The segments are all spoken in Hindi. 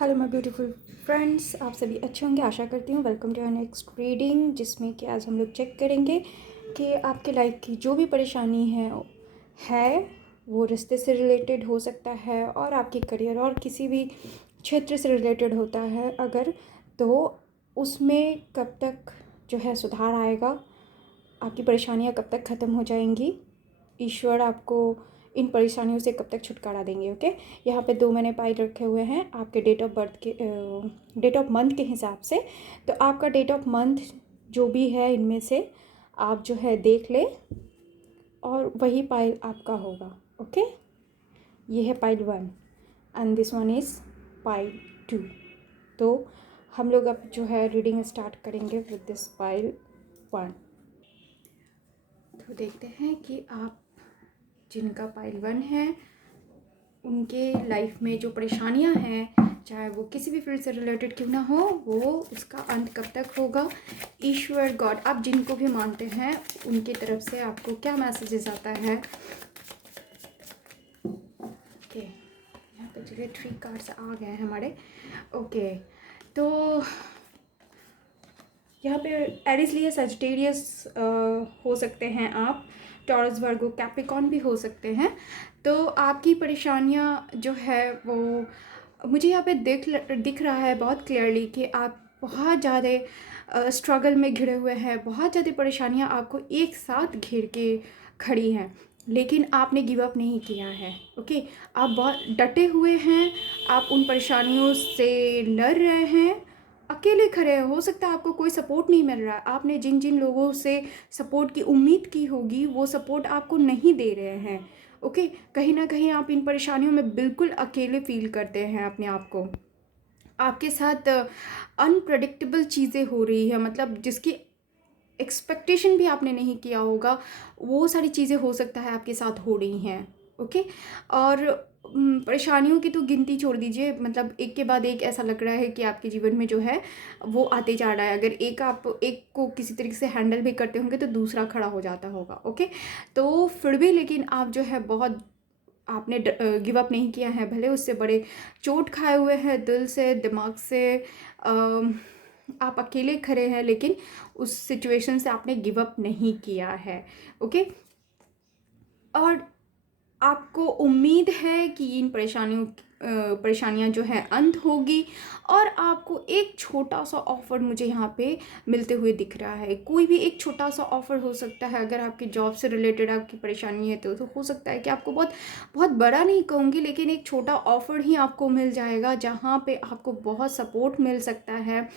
हेलो माय ब्यूटीफुल फ्रेंड्स, आप सभी अच्छे होंगे आशा करती हूँ। Welcome to our next reading, जिसमें कि आज हम लोग चेक करेंगे कि आपके लाइफ की जो भी परेशानी है वो रिश्ते से रिलेटेड हो सकता है और आपके करियर और किसी भी क्षेत्र से रिलेटेड होता है अगर, तो उसमें कब तक जो है सुधार आएगा, आपकी परेशानियाँ कब तक ख़त्म हो जाएंगी, ईश्वर आपको इन परेशानियों से कब तक छुटकारा देंगे। ओके, यहाँ पे 2 मैंने पाइल रखे हुए हैं आपके डेट ऑफ बर्थ के डेट ऑफ मंथ के हिसाब से। तो आपका डेट ऑफ मंथ जो भी है इनमें से आप जो है देख ले और वही पाइल आपका होगा। ओके, ये है pile 1 and this one is pile 2। तो हम लोग अब जो है रीडिंग स्टार्ट करेंगे विद दिस पाइल 1। तो देखते हैं कि आप जिनका पाइल 1 है उनके लाइफ में जो परेशानियां हैं, चाहे वो किसी भी फील्ड से रिलेटेड क्यों ना हो, वो उसका अंत कब तक होगा। ईश्वर गॉड, आप जिनको भी मानते हैं उनकी तरफ से आपको क्या मैसेजेस आता है। ओके, यहाँ पे चलिए 3 कार्ड्स आ गए हैं हमारे। ओके, तो यहाँ पे एरिस लिए सजिटेरियस हो सकते हैं आप, टॉरस वर्गो कैप्रिकॉर्न भी हो सकते हैं। तो आपकी परेशानियाँ जो है वो मुझे यहाँ पे दिख रहा है बहुत क्लियरली कि आप बहुत ज़्यादा स्ट्रगल में घिरे हुए हैं। बहुत ज़्यादा परेशानियाँ आपको एक साथ घेर के खड़ी हैं, लेकिन आपने गिव अप नहीं किया है। ओके, आप बहुत डटे हुए हैं, आप उन परेशानियों से लड़ रहे हैं, अकेले खड़े हैं। हो सकता है आपको कोई सपोर्ट नहीं मिल रहा है, आपने जिन जिन लोगों से सपोर्ट की उम्मीद की होगी वो सपोर्ट आपको नहीं दे रहे हैं। ओके, कहीं ना कहीं आप इन परेशानियों में बिल्कुल अकेले फील करते हैं अपने आप को। आपके साथ अनप्रडिक्टेबल चीज़ें हो रही है, मतलब जिसकी एक्सपेक्टेशन भी आपने नहीं किया होगा, वो सारी चीज़ें हो सकता है आपके साथ हो रही हैं। ओके, और परेशानियों की तो गिनती छोड़ दीजिए, मतलब एक के बाद एक ऐसा लग रहा है कि आपके जीवन में जो है वो आते जा रहा है। अगर आप एक को किसी तरीके से हैंडल भी करते होंगे तो दूसरा खड़ा हो जाता होगा। ओके, तो फिर भी लेकिन आप जो है बहुत, आपने गिव अप नहीं किया है, भले उससे बड़े चोट खाए हुए हैं दिल से दिमाग से। आप अकेले खड़े हैं, लेकिन उस सिचुएशन से आपने गिव अप नहीं किया है। ओके, और आपको उम्मीद है कि इन परेशानियां जो है अंत होगी, और आपको एक छोटा सा ऑफ़र मुझे यहाँ पे मिलते हुए दिख रहा है। कोई भी एक छोटा सा ऑफ़र हो सकता है। अगर आपकी जॉब से रिलेटेड आपकी परेशानी है तो हो सकता है कि आपको बहुत बहुत बड़ा नहीं कहूँगी, लेकिन एक छोटा ऑफ़र ही आपको मिल जाएगा जहाँ पे आपको बहुत सपोर्ट मिल सकता है।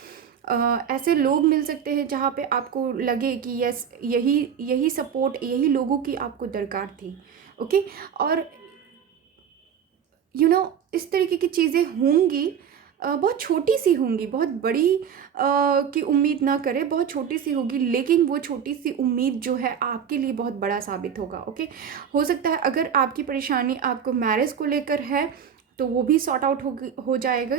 ऐसे लोग मिल सकते हैं जहाँ पे आपको लगे कि यस, यही यही सपोर्ट, यही लोगों की आपको दरकार थी। ओके, और इस तरीके की चीज़ें होंगी, बहुत छोटी सी होंगी, बहुत बड़ी की उम्मीद ना करें, बहुत छोटी सी होगी, लेकिन वो छोटी सी उम्मीद जो है आपके लिए बहुत बड़ा साबित होगा। ओके, हो सकता है अगर आपकी परेशानी आपको मैरिज को लेकर है तो वो भी सॉर्ट आउट हो जाएगा।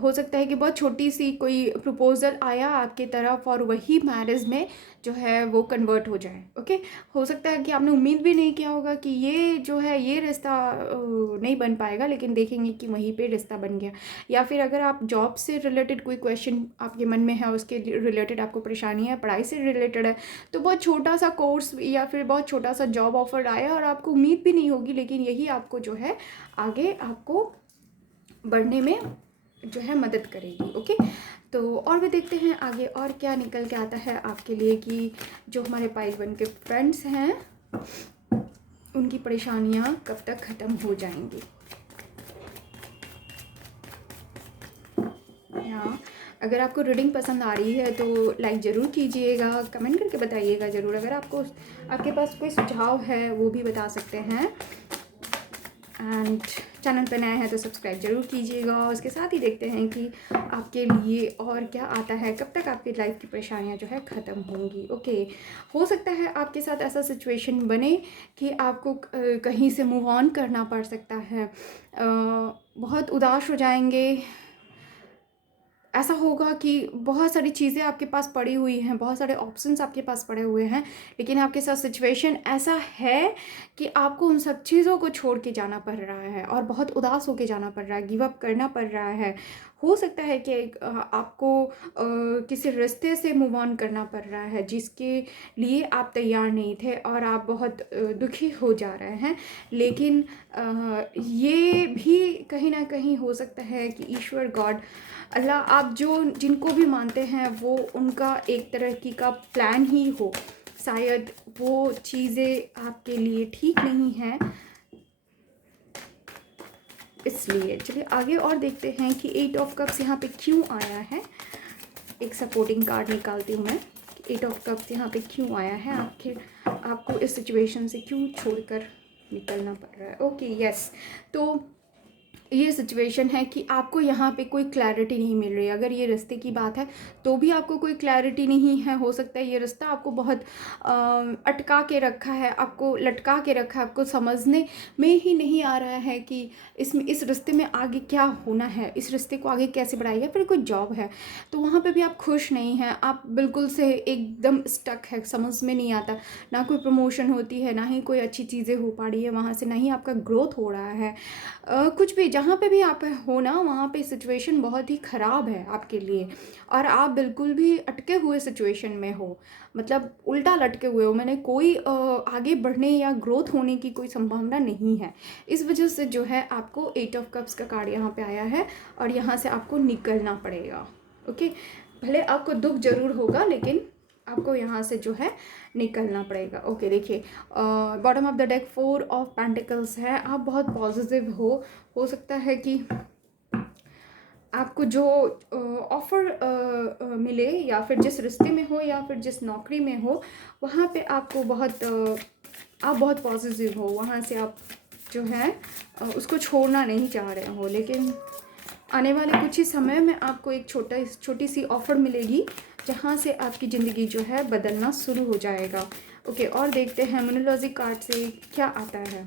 हो सकता है कि बहुत छोटी सी कोई प्रपोजल आया आपके तरफ और वही मैरिज में जो है वो कन्वर्ट हो जाए। ओके, हो सकता है कि आपने उम्मीद भी नहीं किया होगा कि ये जो है ये रिश्ता नहीं बन पाएगा, लेकिन देखेंगे कि वहीं पे रिश्ता बन गया। या फिर अगर आप जॉब से रिलेटेड कोई क्वेश्चन आपके मन में है, उसके रिलेटेड आपको परेशानी है, पढ़ाई से रिलेटेड है, तो बहुत छोटा सा कोर्स या फिर बहुत छोटा सा जॉब ऑफर आया और आपको उम्मीद भी नहीं होगी, लेकिन यही आपको जो है आगे आपको बढ़ने में जो है मदद करेगी। ओके, तो और भी देखते हैं आगे और क्या निकल के आता है आपके लिए कि जो हमारे पाइल 1 के फ्रेंड्स हैं उनकी परेशानियां कब तक ख़त्म हो जाएंगी। हाँ, अगर आपको रीडिंग पसंद आ रही है तो लाइक ज़रूर कीजिएगा, कमेंट करके बताइएगा ज़रूर। अगर आपके पास कोई सुझाव है वो भी बता सकते हैं, एंड चैनल पर नया है तो सब्सक्राइब जरूर कीजिएगा। उसके साथ ही देखते हैं कि आपके लिए और क्या आता है, कब तक आपकी लाइफ की परेशानियां जो है ख़त्म होंगी। ओके, हो सकता है आपके साथ ऐसा सिचुएशन बने कि आपको कहीं से मूव ऑन करना पड़ सकता है, बहुत उदास हो जाएंगे, ऐसा होगा कि बहुत सारी चीज़ें आपके पास पड़ी हुई हैं, बहुत सारे ऑप्शंस आपके पास पड़े हुए हैं, लेकिन आपके साथ सिचुएशन ऐसा है कि आपको उन सब चीज़ों को छोड़ के जाना पड़ रहा है और बहुत उदास होके जाना पड़ रहा है, गिव अप करना पड़ रहा है। हो सकता है कि आपको किसी रिश्ते से मूव ऑन करना पड़ रहा है जिसके लिए आप तैयार नहीं थे और आप बहुत दुखी हो जा रहे हैं। लेकिन ये भी कहीं ना कहीं हो सकता है कि ईश्वर, गॉड, अल्लाह, आप जो जिनको भी मानते हैं वो उनका एक तरह की का प्लान ही हो। शायद वो चीज़ें आपके लिए ठीक नहीं हैं, इसलिए चलिए आगे और देखते हैं कि 8 ऑफ कप्स यहाँ पे क्यों आया है। एक सपोर्टिंग कार्ड निकालती हूँ मैं। 8 ऑफ कप्स यहाँ पे क्यों आया है, आपको इस सिचुएशन से क्यों छोड़कर निकलना पड़ रहा है। ओके, यस, तो ये सिचुएशन है कि आपको यहाँ पे कोई क्लैरिटी नहीं मिल रही है। अगर ये रिश्ते की बात है तो भी आपको कोई क्लैरिटी नहीं है। हो सकता है ये रिश्ता आपको बहुत अटका के रखा है, आपको लटका के रखा है, आपको समझने में ही नहीं आ रहा है कि इस रिश्ते में आगे क्या होना है, इस रिश्ते को आगे कैसे बढ़ाइए। फिर कोई जॉब है तो वहाँ पे भी आप खुश नहीं हैं, आप बिल्कुल से एकदम स्टक है, समझ में नहीं आता, ना कोई प्रमोशन होती है, ना ही कोई अच्छी चीज़ें हो पा रही है वहाँ से, ना ही आपका ग्रोथ हो रहा है। कुछ भी जहाँ पे भी आप हो ना, वहाँ पे सिचुएशन बहुत ही ख़राब है आपके लिए और आप बिल्कुल भी अटके हुए सिचुएशन में हो, मतलब उल्टा लटके हुए हो। मैंने कोई आगे बढ़ने या ग्रोथ होने की कोई संभावना नहीं है। इस वजह से जो है आपको 8 ऑफ कप्स का कार्ड यहाँ पे आया है और यहाँ से आपको निकलना पड़ेगा। ओके, भले आपको दुख ज़रूर होगा लेकिन आपको यहाँ से जो है निकलना पड़ेगा। ओके, देखिए bottom of the deck 4 of pentacles है। आप बहुत पॉजिटिव हो सकता है कि आपको जो ऑफ़र मिले, या फिर जिस रिश्ते में हो या फिर जिस नौकरी में हो, वहाँ पे आपको आप बहुत पॉजिटिव हो, वहाँ से आप जो है उसको छोड़ना नहीं चाह रहे हो। लेकिन आने वाले कुछ ही समय में आपको एक छोटी सी ऑफ़र मिलेगी जहाँ से आपकी ज़िंदगी जो है बदलना शुरू हो जाएगा। ओके, और देखते हैं न्यूमरोलॉजी कार्ड से क्या आता है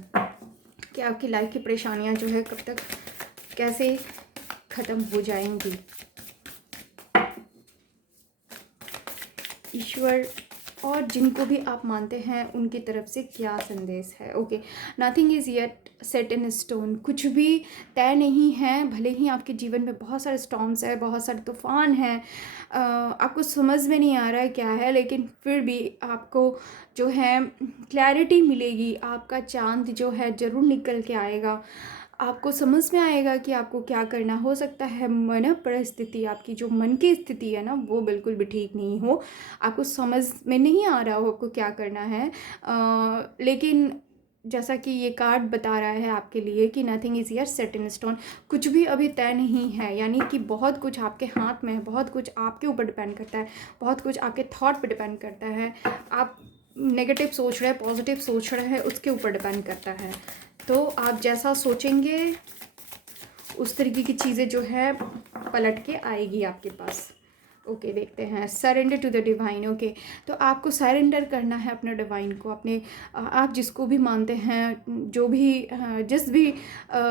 कि आपकी लाइफ की परेशानियाँ जो है कब तक कैसे ख़त्म हो जाएंगी। ईश्वर और जिनको भी आप मानते हैं उनकी तरफ से क्या संदेश है। Okay, nothing is yet set in stone, कुछ भी तय नहीं है। भले ही आपके जीवन में बहुत सारे स्टॉर्म्स है, बहुत सारे तूफान हैं, आपको समझ में नहीं आ रहा है क्या है, लेकिन फिर भी आपको जो है क्लैरिटी मिलेगी। आपका चांद जो है ज़रूर निकल के आएगा, आपको समझ में आएगा कि आपको क्या करना। हो सकता है मन परिस्थिति, आपकी जो मन की स्थिति है ना, वो बिल्कुल भी ठीक नहीं हो, आपको समझ में नहीं आ रहा हो आपको क्या करना है। लेकिन जैसा कि ये कार्ड बता रहा है आपके लिए कि nothing is here set in stone, कुछ भी अभी तय नहीं है, यानी कि बहुत कुछ आपके हाथ में है, बहुत कुछ आपके ऊपर डिपेंड करता है, बहुत कुछ आपके थॉट पे डिपेंड करता है। आप नेगेटिव सोच रहे हैं, पॉजिटिव सोच रहे हैं, उसके ऊपर डिपेंड करता है। तो आप जैसा सोचेंगे उस तरीके की चीज़ें जो है पलट के आएगी आपके पास। ओके, देखते हैं surrender to the divine. Okay, तो आपको सरेंडर करना है अपने डिवाइन को, अपने आप जिसको भी मानते हैं, जो भी जिस भी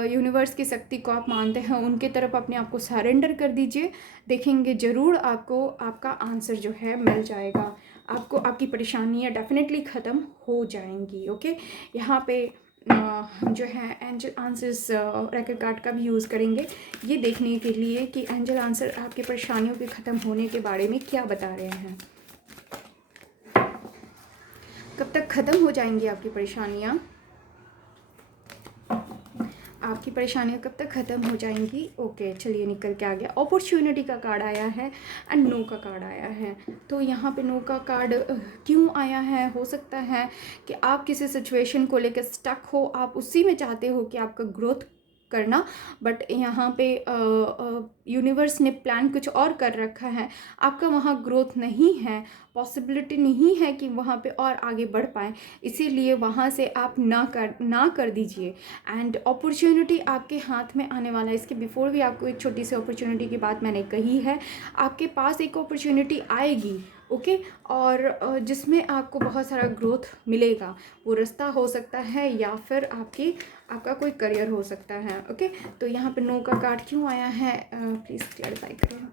यूनिवर्स की शक्ति को आप मानते हैं, उनके तरफ अपने आप को सरेंडर कर दीजिए। देखेंगे ज़रूर आपको आपका आंसर जो है मिल जाएगा, आपको आपकी परेशानियाँ डेफिनेटली ख़त्म हो जाएंगी। ओके, यहाँ पे हम जो है एंजल आंसर्स रेकर कार्ड का भी यूज़ करेंगे ये देखने के लिए कि एंजल आंसर आपकी परेशानियों के ख़त्म होने के बारे में क्या बता रहे हैं। कब तक ख़त्म हो जाएंगी आपकी परेशानियाँ, आपकी परेशानियाँ कब तक ख़त्म हो जाएंगी। ओके, चलिए निकल के आ गया, अपॉर्चुनिटी का कार्ड आया है एंड नो का कार्ड आया है। तो यहाँ पे नो का कार्ड क्यों आया है, हो सकता है कि आप किसी सिचुएशन को लेकर स्टक हो, आप उसी में चाहते हो कि आपका ग्रोथ करना, बट यहाँ पे यूनिवर्स ने प्लान कुछ और कर रखा है, आपका वहाँ ग्रोथ नहीं है, पॉसिबिलिटी नहीं है कि वहाँ पे और आगे बढ़ पाएँ, इसीलिए वहाँ से आप ना कर दीजिए। एंड अपॉर्चुनिटी आपके हाथ में आने वाला है। इसके बिफोर भी आपको एक छोटी सी अपॉर्चुनिटी की बात मैंने कही है, आपके पास एक अपॉर्चुनिटी आएगी, ओके। और जिसमें आपको बहुत सारा ग्रोथ मिलेगा। वो रास्ता हो सकता है या फिर आपका कोई करियर हो सकता है। ओके, तो यहाँ पे नो का कार्ड क्यों आया है, प्लीज़ क्लैरिफाई करें।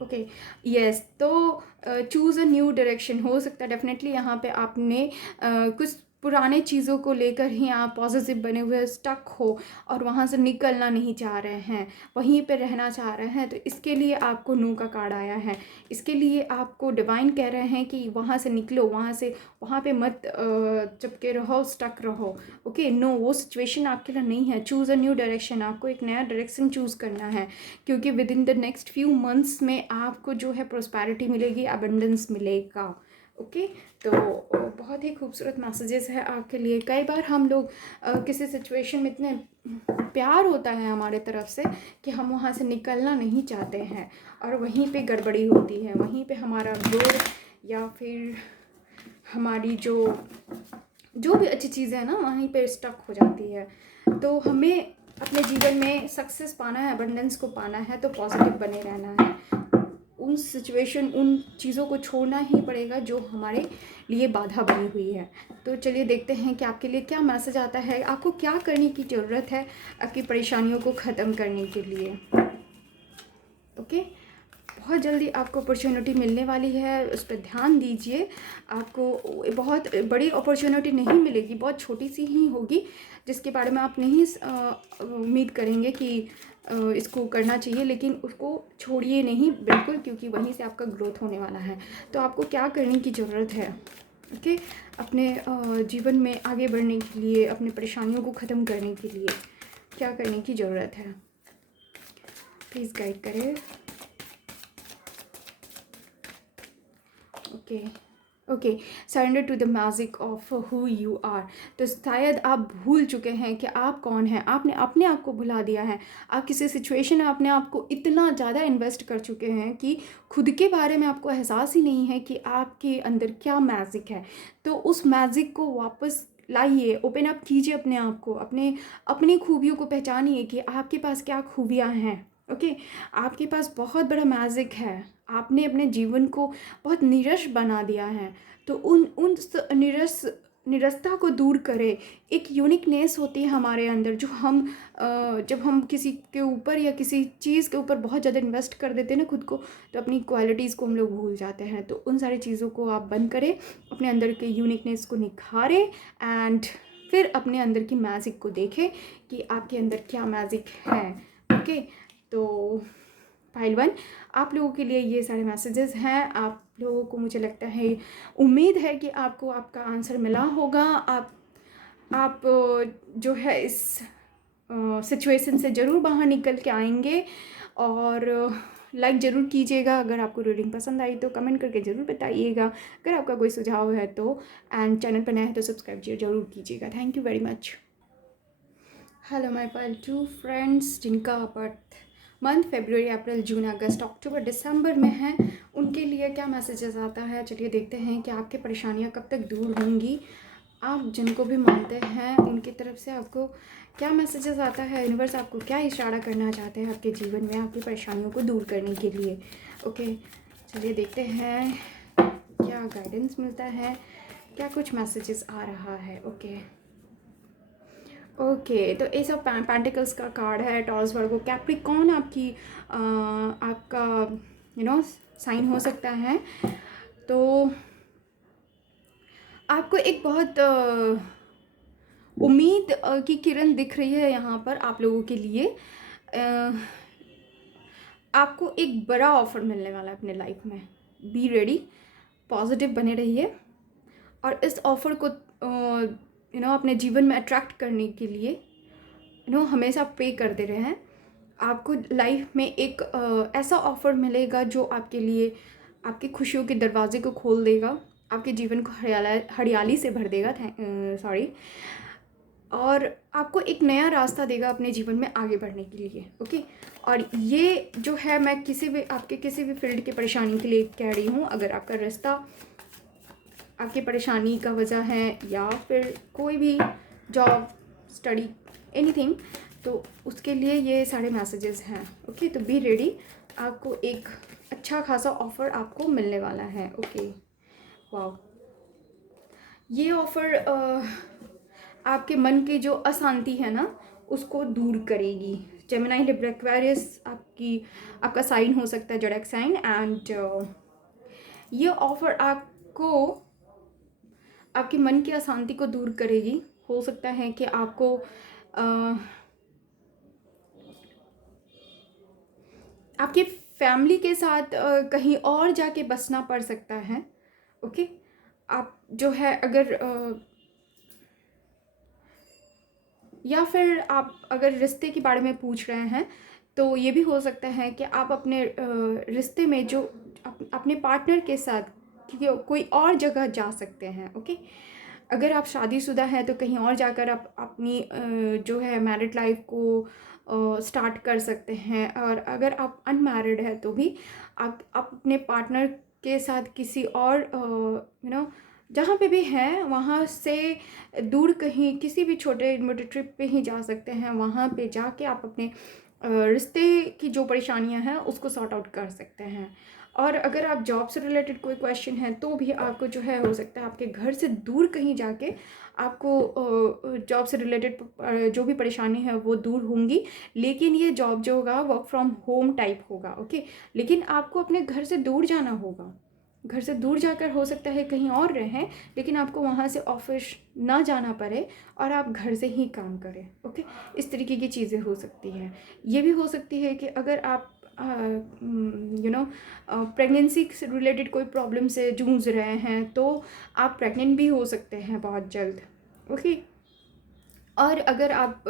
ओके यस, तो चूज़ अ न्यू डायरेक्शन हो सकता है डेफिनेटली। यहाँ पे आपने कुछ पुराने चीज़ों को लेकर ही आप पॉजिटिव बने हुए स्टक हो और वहाँ से निकलना नहीं चाह रहे हैं, वहीं पे रहना चाह रहे हैं, तो इसके लिए आपको नो का कार्ड आया है। इसके लिए आपको डिवाइन कह रहे हैं कि वहाँ से निकलो, वहाँ पे मत चिपके रहो, स्टक रहो। ओके नो, वो सिचुएशन आपके लिए नहीं है। चूज़ अ न्यू डायरेक्शन, आपको एक नया डायरेक्शन चूज़ करना है, क्योंकि with in the next few months में आपको जो है प्रोस्पैरिटी मिलेगी, अबंडेंस मिलेगा। ओके, तो बहुत ही खूबसूरत मैसेजेस है आपके लिए। कई बार हम लोग किसी सिचुएशन में इतने प्यार होता है हमारे तरफ से कि हम वहाँ से निकलना नहीं चाहते हैं, और वहीं पे गड़बड़ी होती है, वहीं पे हमारा ग्रोथ या फिर हमारी जो भी अच्छी चीज़ें हैं ना, वहीं पे स्टक हो जाती है। तो हमें अपने जीवन में सक्सेस पाना है, अबंडेंस को पाना है, तो पॉजिटिव बने रहना है। उन सिचुएशन, उन चीज़ों को छोड़ना ही पड़ेगा जो हमारे लिए बाधा बनी हुई है। तो चलिए देखते हैं कि आपके लिए क्या मैसेज आता है, आपको क्या करने की ज़रूरत है आपकी परेशानियों को ख़त्म करने के लिए। ओके, बहुत जल्दी आपको अपॉर्चुनिटी मिलने वाली है, उस पर ध्यान दीजिए। आपको बहुत बड़ी अपॉर्चुनिटी नहीं मिलेगी, बहुत छोटी सी ही होगी, जिसके बारे में आप नहीं उम्मीद करेंगे कि इसको करना चाहिए, लेकिन उसको छोड़िए नहीं बिल्कुल, क्योंकि वहीं से आपका ग्रोथ होने वाला है। तो आपको क्या करने की ज़रूरत है, ओके, अपने जीवन में आगे बढ़ने के लिए, अपनी परेशानियों को ख़त्म करने के लिए क्या करने की ज़रूरत है, प्लीज़ गाइड करें। Okay, surrender to the magic of who you are. तो शायद आप भूल चुके हैं कि आप कौन हैं, आपने अपने आप को भुला दिया है। आप किसी सिचुएशन में अपने आप को इतना ज़्यादा इन्वेस्ट कर चुके हैं कि खुद के बारे में आपको एहसास ही नहीं है कि आपके अंदर क्या मैजिक है। तो उस मैजिक को वापस लाइए, ओपन अप कीजिए अपने आप को, अपनी खूबियों को पहचानिए कि आपके पास क्या खूबियाँ हैं। ओके, आपके पास बहुत बड़ा मैजिक है। आपने अपने जीवन को बहुत नीरस बना दिया है, तो उन निरसता को दूर करें। एक यूनिकनेस होती है हमारे अंदर, जो हम जब हम किसी के ऊपर या किसी चीज़ के ऊपर बहुत ज़्यादा इन्वेस्ट कर देते हैं ना खुद को, तो अपनी क्वालिटीज़ को हम लोग भूल जाते हैं। तो उन सारी चीज़ों को आप बंद करें, अपने अंदर के यूनिकनेस को निखारें, एंड फिर अपने अंदर की मैजिक को देखें कि आपके अंदर क्या मैजिक है। ओके, तो फाइल 1 आप लोगों के लिए ये सारे मैसेजेस हैं। आप लोगों को, मुझे लगता है, उम्मीद है कि आपको आपका आंसर मिला होगा। आप जो है इस सिचुएशन से ज़रूर बाहर निकल के आएंगे, और लाइक ज़रूर कीजिएगा। अगर आपको रीडिंग पसंद आई तो कमेंट करके ज़रूर बताइएगा। अगर आपका कोई सुझाव है तो, एंड चैनल पर नया है तो सब्सक्राइब ज़रूर कीजिएगा। Thank you very much. Hello my file 2 friends, जिनका बर्थ मंथ फरवरी, अप्रैल, जून, अगस्त, अक्टूबर, दिसंबर में है, उनके लिए क्या मैसेजेस आता है। चलिए देखते हैं कि आपकी परेशानियां कब तक दूर होंगी। आप जिनको भी मानते हैं उनकी तरफ से आपको क्या मैसेजेस आता है, यूनिवर्स आपको क्या इशारा करना चाहते हैं आपके जीवन में आपकी परेशानियों को दूर करने के लिए। ओके, चलिए देखते हैं क्या गाइडेंस मिलता है, क्या कुछ मैसेजेस आ रहा है। ओके, तो एस ऑफ पेंटिकल्स का कार्ड है, टॉरस वर्गो कैप्रिकॉर्न आपका साइन हो सकता है। तो आपको एक बहुत उम्मीद की किरण दिख रही है यहाँ पर आप लोगों के लिए। आपको एक बड़ा ऑफर मिलने वाला है अपने लाइफ में। बी रेडी, पॉजिटिव बने रहिए, और इस ऑफ़र को अपने जीवन में अट्रैक्ट करने के लिए हमेशा पे करते रहें। आपको लाइफ में एक ऐसा ऑफ़र मिलेगा जो आपके लिए आपकी खुशियों के दरवाजे को खोल देगा, आपके जीवन को हरियाली से भर देगा, और आपको एक नया रास्ता देगा अपने जीवन में आगे बढ़ने के लिए। ओके, और ये जो है, मैं आपके किसी भी फील्ड की परेशानी के लिए कह रही हूँ। अगर आपका रास्ता आपकी परेशानी का वजह है, या फिर कोई भी जॉब, स्टडी, एनीथिंग, तो उसके लिए ये सारे मैसेजेस हैं। ओके, तो बी रेडी। आपको एक अच्छा खासा ऑफ़र आपको मिलने वाला है। ओके, वाह! ये ऑफ़र आपके मन की जो अशांति है ना, उसको दूर करेगी। जेमिनी, लिब्रा, एक्वेरियस आपका साइन हो सकता है, ज़ोडिएक साइन। एंड ये ऑफ़र आपको आपके मन की अशांति को दूर करेगी। हो सकता है कि आपको आपके फैमिली के साथ कहीं और जाके बसना पड़ सकता है। ओके, आप जो है अगर या फिर आप अगर रिश्ते के बारे में पूछ रहे हैं, तो ये भी हो सकता है कि आप अपने रिश्ते में जो अपने पार्टनर के साथ कोई और जगह जा सकते हैं। ओके, अगर आप शादीशुदा हैं तो कहीं और जाकर आप अपनी जो है मैरिड लाइफ को स्टार्ट कर सकते हैं। और अगर आप अनमैरिड है तो भी आप अपने पार्टनर के साथ किसी और जहाँ पे भी हैं वहाँ से दूर कहीं किसी भी छोटे मोटे ट्रिप पे ही जा सकते हैं। वहाँ पे जाके आप अपने रिश्ते की जो परेशानियां हैं उसको सॉर्ट आउट कर सकते हैं। और अगर आप जॉब से रिलेटेड कोई क्वेश्चन है तो भी आपको जो है हो सकता है आपके घर से दूर कहीं जाके आपको जॉब से रिलेटेड जो भी परेशानी है वो दूर होंगी। लेकिन ये जॉब जो होगा वर्क फ्रॉम होम टाइप होगा। ओके, लेकिन आपको अपने घर से दूर जाना होगा। घर से दूर जाकर हो सकता है कहीं और रहें, लेकिन आपको वहाँ से ऑफिस ना जाना पड़े और आप घर से ही काम करें। ओके, इस तरीके की चीज़ें हो सकती हैं। ये भी हो सकती है कि अगर आप प्रेगनेंसी से रिलेटेड कोई प्रॉब्लम से जूझ रहे हैं तो आप प्रेग्नेंट भी हो सकते हैं बहुत जल्द। ओके, और अगर आप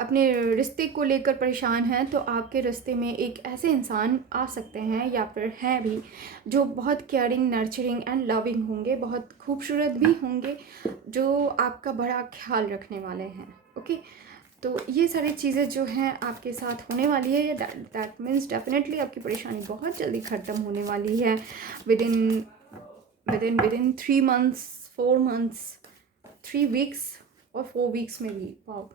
अपने रिश्ते को लेकर परेशान हैं तो आपके रिश्ते में एक ऐसे इंसान आ सकते हैं या फिर हैं भी जो बहुत केयरिंग, नर्चरिंग एंड लविंग होंगे, बहुत खूबसूरत भी होंगे, जो आपका बड़ा ख्याल रखने वाले हैं। ओके, तो ये सारी चीज़ें जो हैं आपके साथ होने वाली है। दैट मीन्स डेफिनेटली आपकी परेशानी बहुत जल्दी ख़त्म होने वाली है। Within within 3 months, 4 months, 3 weeks और 4 वीक्स में भी। वाओ,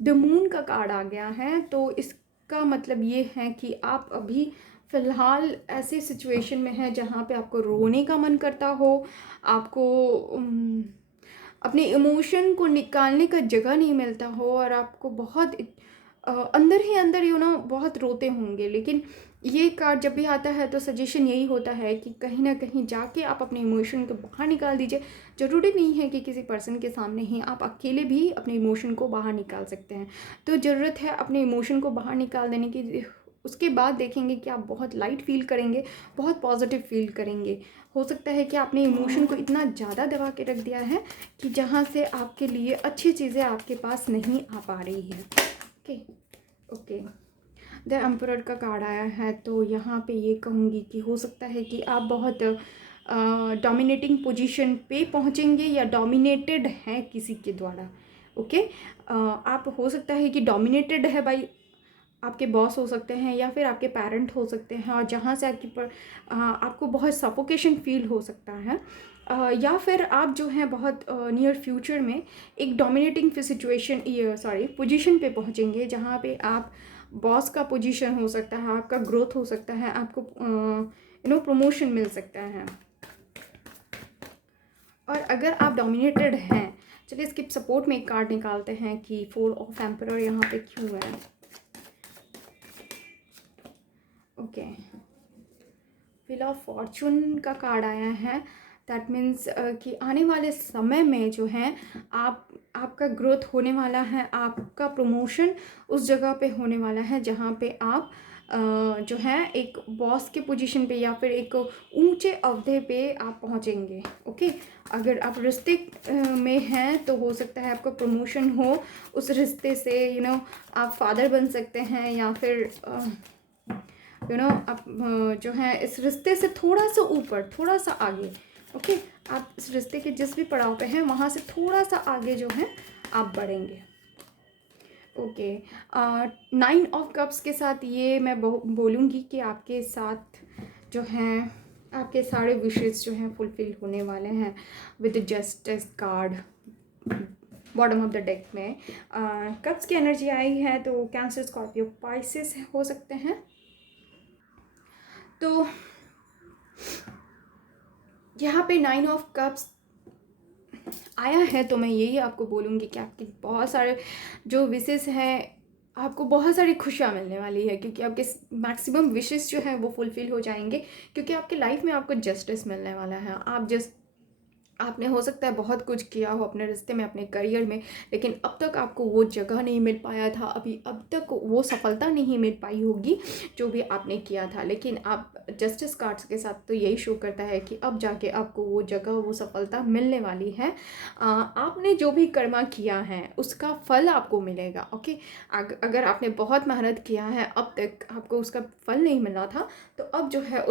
द मून का कार्ड आ गया है। तो इसका मतलब ये है कि आप अभी फ़िलहाल ऐसे सिचुएशन में हैं जहाँ पे आपको रोने का मन करता हो, आपको अपने इमोशन को निकालने का जगह नहीं मिलता हो और आपको बहुत अंदर ही अंदर बहुत रोते होंगे। लेकिन ये कार्ड जब भी आता है तो सजेशन यही होता है कि कहीं ना कहीं जाके आप अपने इमोशन को बाहर निकाल दीजिए। ज़रूरी नहीं है कि किसी पर्सन के सामने ही, आप अकेले भी अपने इमोशन को बाहर निकाल सकते हैं। तो ज़रूरत है अपने इमोशन को बाहर निकाल देने की। उसके बाद देखेंगे कि आप बहुत लाइट फील करेंगे, बहुत पॉजिटिव फील करेंगे। हो सकता है कि आपने इमोशन को इतना ज़्यादा दबा के रख दिया है कि जहाँ से आपके लिए अच्छी चीज़ें आपके पास नहीं आ पा रही है। ओके ओके, द एम्परर का कार्ड आया है। तो यहाँ पे ये कहूँगी कि हो सकता है कि आप बहुत डोमिनेटिंग पोजीशन पे पहुँचेंगे या डोमिनेटेड हैं किसी के द्वारा। ओके, आप हो सकता है कि डोमिनेटेड है बाई आपके बॉस हो सकते हैं या फिर आपके पेरेंट हो सकते हैं, और जहाँ से आपको बहुत सफोकेशन फील हो सकता है। या फिर आप जो हैं बहुत नियर फ्यूचर में एक डोमिनेटिंग सिचुएशन पोजीशन पे पहुँचेंगे, जहाँ पे आप बॉस का पोजीशन हो सकता है, आपका ग्रोथ हो सकता है, आपको प्रमोशन मिल सकता है। और अगर आप डोमिनेटेड हैं, चलिए इसके सपोर्ट में एक कार्ड निकालते हैं कि 4 ऑफ एम्परर यहाँ पे क्यों है। ओके, व्हील ऑफ फॉर्चून का कार्ड आया है। दैट मीन्स कि आने वाले समय में जो है आपका ग्रोथ होने वाला है, आपका प्रमोशन उस जगह पे होने वाला है जहाँ पे आप जो है एक बॉस के पोजीशन पे या फिर एक ऊंचे अहदे पे आप पहुँचेंगे। ओके, अगर आप रिश्ते में हैं तो हो सकता है आपका प्रमोशन हो उस रिश्ते से। आप फादर बन सकते हैं या फिर आप जो है इस रिश्ते से थोड़ा सा ऊपर, थोड़ा सा आगे। ओके, आप इस रिश्ते के जिस भी पड़ाव पे हैं वहाँ से थोड़ा सा आगे जो है आप बढ़ेंगे। ओके, 9 ऑफ कप्स के साथ ये मैं बोलूँगी कि आपके साथ जो हैं आपके सारे विशेस जो हैं फुलफिल होने वाले हैं with justice card bottom of the deck में। कप्स की एनर्जी आई है तो कैंसर, स्कॉर्पियो, पाइसेस हो सकते हैं। तो यहाँ पे 9 ऑफ कप्स आया है, तो मैं यही आपको बोलूँगी कि आपके बहुत सारे जो विशेस हैं, आपको बहुत सारी खुशियाँ मिलने वाली है, क्योंकि आपके मैक्सिमम विशेस जो हैं वो फुलफ़िल हो जाएंगे, क्योंकि आपके लाइफ में आपको जस्टिस मिलने वाला है। आपने हो सकता है बहुत कुछ किया हो अपने रिश्ते में, अपने करियर में, लेकिन अब तक आपको वो जगह नहीं मिल पाया था, अब तक वो सफलता नहीं मिल पाई होगी जो भी आपने किया था। लेकिन आप जस्टिस कार्ड्स के साथ तो यही शो करता है कि अब जाके आपको वो जगह, वो सफलता मिलने वाली है। आपने जो भी कर्मा किया है उसका फल आपको मिलेगा। ओके, अगर आपने बहुत मेहनत किया है, अब तक आपको उसका फल नहीं मिला था, तो अब जो है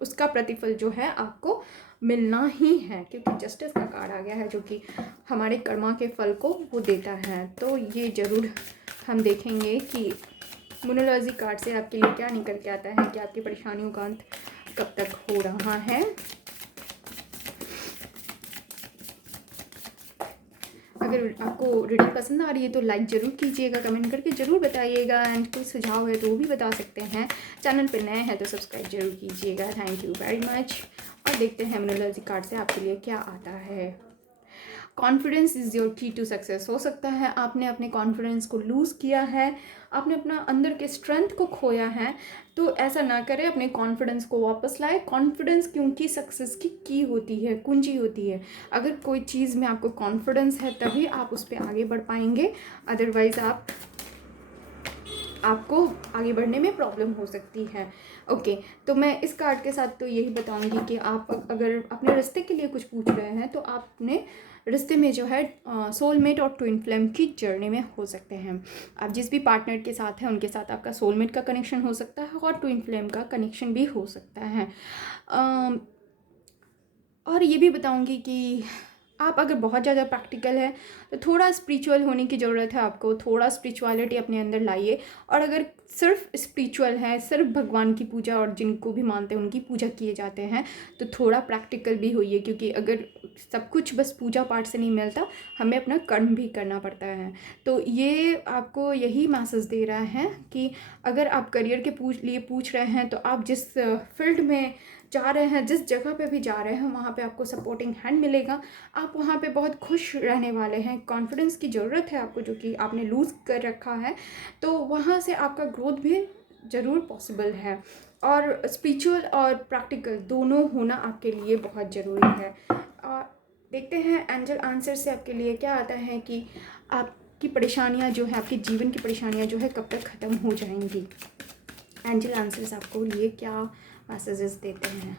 उसका प्रतिफल जो है आपको मिलना ही है, क्योंकि जस्टिस का कार्ड आ गया है जो कि हमारे कर्मा के फल को वो देता है। तो ये ज़रूर हम देखेंगे कि न्यूमरोलॉजी कार्ड से आपके लिए क्या निकल के आता है, कि आपकी परेशानियों का अंत कब तक हो रहा है। अगर आपको रीडिंग पसंद आ रही है तो लाइक ज़रूर कीजिएगा, कमेंट करके ज़रूर बताइएगा, एंड कोई सुझाव है तो वो भी बता सकते हैं। चैनल पर नए हैं तो सब्सक्राइब जरूर कीजिएगा। Thank you very much. और देखते हैं न्यूमरोलॉजी कार्ड से आपके लिए क्या आता है। कॉन्फिडेंस इज़ योर की टू सक्सेस। हो सकता है आपने अपने कॉन्फिडेंस को लूज़ किया है, आपने अपना अंदर के स्ट्रेंथ को खोया है, तो ऐसा ना करें, अपने कॉन्फिडेंस को वापस लाए। कॉन्फिडेंस क्योंकि सक्सेस की होती है, कुंजी होती है। अगर कोई चीज़ में आपको कॉन्फिडेंस है तभी आप उस पर आगे बढ़ पाएंगे, अदरवाइज़ आपको आगे बढ़ने में प्रॉब्लम हो सकती है। ओके, तो मैं इस कार्ड के साथ तो यही बताऊंगी कि आप अगर अपने रिश्ते के लिए कुछ पूछ रहे हैं तो आप अपने रिश्ते में जो है सोलमेट और ट्विन फ्लेम की जर्नी में हो सकते हैं। आप जिस भी पार्टनर के साथ हैं उनके साथ आपका सोलमेट का कनेक्शन हो सकता है और ट्विन फ्लेम का कनेक्शन भी हो सकता है। और ये भी बताऊंगी कि आप अगर बहुत ज़्यादा प्रैक्टिकल है तो थोड़ा स्पिरिचुअल होने की ज़रूरत है आपको, थोड़ा स्पिरिचुअलिटी अपने अंदर लाइए। और अगर सिर्फ स्पिरिचुअल है, सिर्फ भगवान की पूजा और जिनको भी मानते हैं उनकी पूजा किए जाते हैं, तो थोड़ा प्रैक्टिकल भी होइए, क्योंकि अगर सब कुछ बस पूजा पाठ से नहीं मिलता, हमें अपना कर्म भी करना पड़ता है। तो ये आपको यही मैसेज दे रहा है कि अगर आप करियर के लिए पूछ रहे हैं, तो आप जिस फील्ड में जा रहे हैं, जिस जगह पे भी जा रहे हैं, वहाँ पे आपको सपोर्टिंग हैंड मिलेगा। आप वहाँ पे बहुत खुश रहने वाले हैं। कॉन्फिडेंस की ज़रूरत है आपको, जो कि आपने लूज़ कर रखा है, तो वहाँ से आपका ग्रोथ भी ज़रूर पॉसिबल है। और स्पिरिचुअल और प्रैक्टिकल दोनों होना आपके लिए बहुत ज़रूरी है। और देखते हैं एंजल आंसर से आपके लिए क्या आता है, कि आपकी परेशानियाँ जो है, आपके जीवन की परेशानियाँ जो है कब तक ख़त्म हो जाएंगी। एंजल आंसर्स आपको लिए क्या मैसेजेस देते हैं,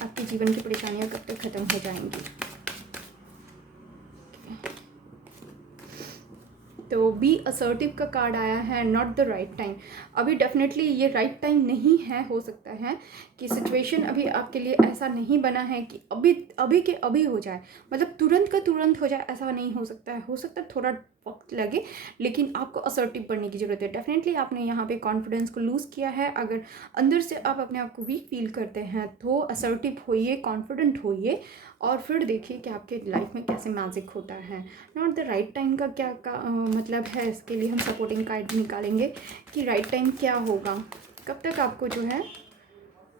आपके जीवन की परेशानियाँ कब तक ख़त्म हो जाएंगी। तो बी असर्टिव का कार्ड आया है, नॉट द राइट टाइम। अभी डेफिनेटली ये राइट टाइम नहीं है। हो सकता है कि सिचुएशन अभी आपके लिए ऐसा नहीं बना है कि अभी के अभी हो जाए, मतलब तुरंत का तुरंत हो जाए, ऐसा नहीं हो सकता है। हो सकता है थोड़ा वक्त लगे, लेकिन आपको असर्टिव बनने की ज़रूरत है। डेफिनेटली आपने यहाँ पे कॉन्फिडेंस को लूज़ किया है। अगर अंदर से आप अपने आप को वीक फील करते हैं तो असर्टिव होइए, कॉन्फिडेंट होइए, और फिर देखिए कि आपके लाइफ में कैसे मैजिक होता है। नॉट द राइट टाइम का क्या मतलब है, इसके लिए हम सपोर्टिंग कार्ड निकालेंगे कि राइट टाइम क्या होगा, कब तक आपको जो है।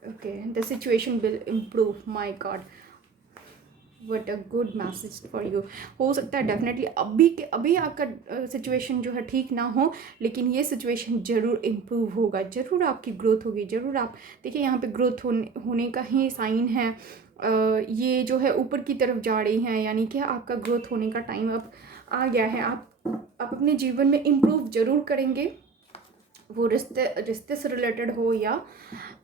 Okay, the situation will improve. My God, what a good message for you. हो सकता है डेफिनेटली अभी आपका सिचुएशन जो है ठीक ना हो, लेकिन ये सिचुएशन ज़रूर इम्प्रूव होगा, ज़रूर आपकी ग्रोथ होगी, ज़रूर। आप देखिए यहाँ पे ग्रोथ होने का ही साइन है। ये जो है ऊपर की तरफ जा रही हैं, यानी कि आपका ग्रोथ होने का टाइम अब आ गया है। आप अपने जीवन में इम्प्रूव ज़रूर करेंगे, वो रिश्ते से रिलेटेड हो या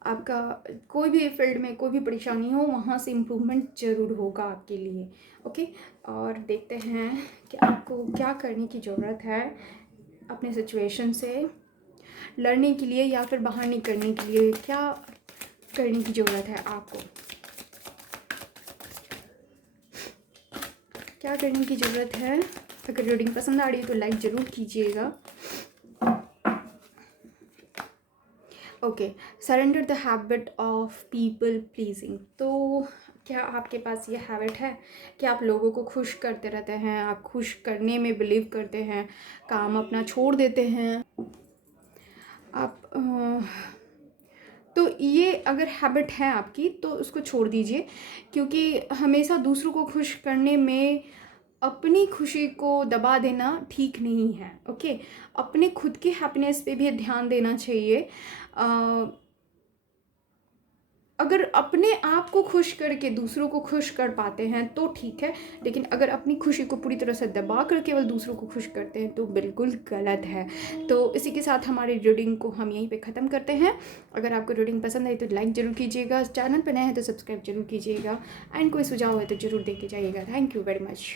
आपका कोई भी फील्ड में कोई भी परेशानी हो, वहाँ से इम्प्रूवमेंट ज़रूर होगा आपके लिए। ओके, और देखते हैं कि आपको क्या करने की ज़रूरत है अपने सिचुएशन से लड़ने के लिए, या फिर बाहर निकलने के लिए क्या करने की ज़रूरत है आपको, क्या करने की ज़रूरत है। अगर रीडिंग पसंद आ रही है तो लाइक ज़रूर कीजिएगा। Okay, surrender the habit of people pleasing. तो क्या आपके पास ये हैबिट है कि आप लोगों को खुश करते रहते हैं, आप खुश करने में बिलीव करते हैं, काम अपना छोड़ देते हैं आप। तो ये अगर हैबिट है आपकी तो उसको छोड़ दीजिए, क्योंकि हमेशा दूसरों को खुश करने में अपनी खुशी को दबा देना ठीक नहीं है। ओके, अपने खुद की हैप्पीनेस पे भी ध्यान देना चाहिए। अगर अपने आप को खुश करके दूसरों को खुश कर पाते हैं तो ठीक है, लेकिन अगर अपनी खुशी को पूरी तरह से दबा कर केवल दूसरों को खुश करते हैं तो बिल्कुल गलत है। तो इसी के साथ हमारी रीडिंग को हम यहीं पे ख़त्म करते हैं। अगर आपको रीडिंग पसंद आई तो लाइक ज़रूर कीजिएगा, चैनल पर नए हैं तो सब्सक्राइब जरूर कीजिएगा, एंड कोई सुझाव है तो ज़रूर दे के जाइएगा। Thank you very much.